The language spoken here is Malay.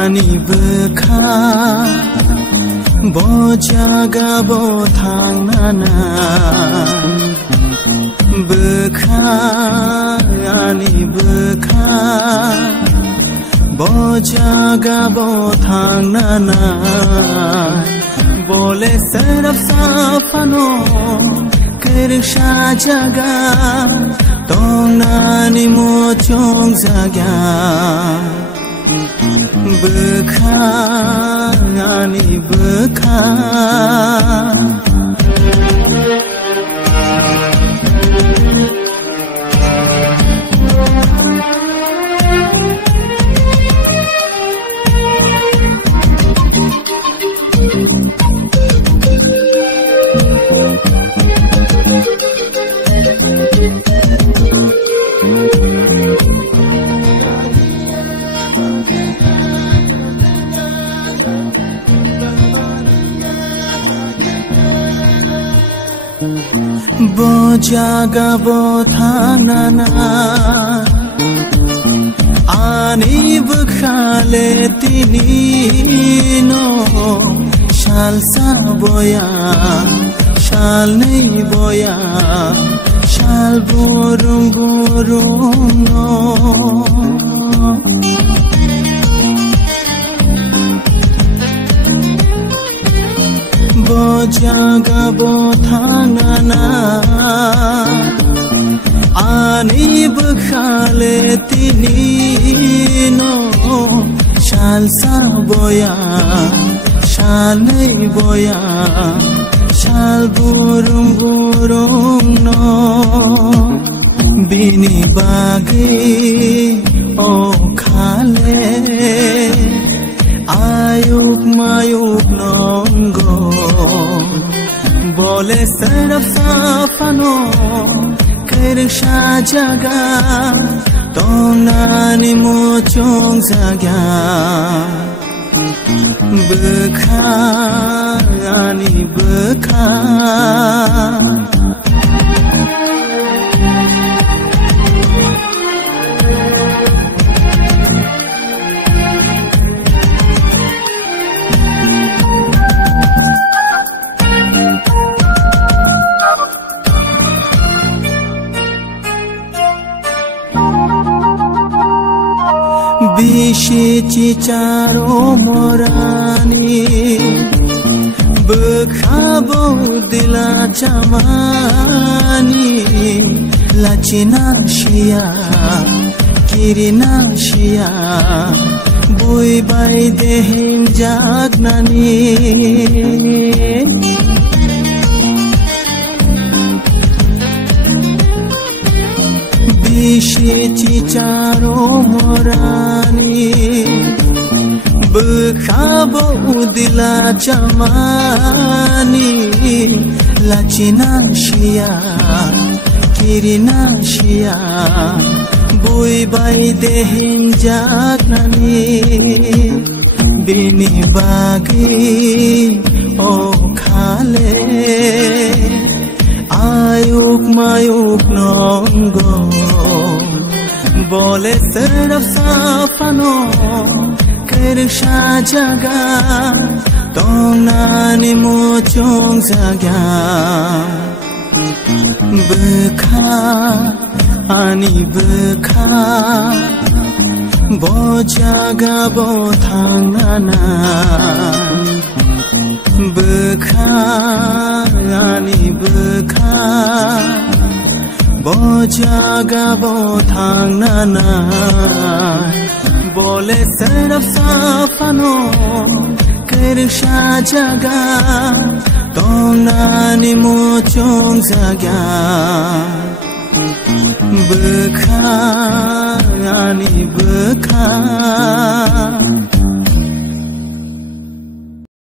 ani bukha bojaga bothangana bukha ani bukha bojaga bothangana bole saraf safano kirsha jaga tongnani mochong zaga bukha ani bukha bojaga bothangana ani bukhale tinino shalsa boya shal nei boya shal burung no bojaga bothangana ani bukhale tinino shalsa boya shal nei boya shal burung no bini bagi o khale ayuk mayuk nongo bole saraf safano kirsha jaga tongnani mochong zaga bukha ani bukha bishi charo morani bukha bodila chamani lachina shia kirina shia bui bai dehim jagnani bishi charo morani bukha bodila chamani lachina shia kirina shia bui bai dehim jagnani bini bagi o khale ayuk mayuk nongo bole saraf safano kirsha jaga tongnani mochong zaga bukha ani bukha bojaga bothangana bukha ani bukha bojaga bothangana bole saraf safano kirsha jaga tongnani mochong zaga bukha ani bukha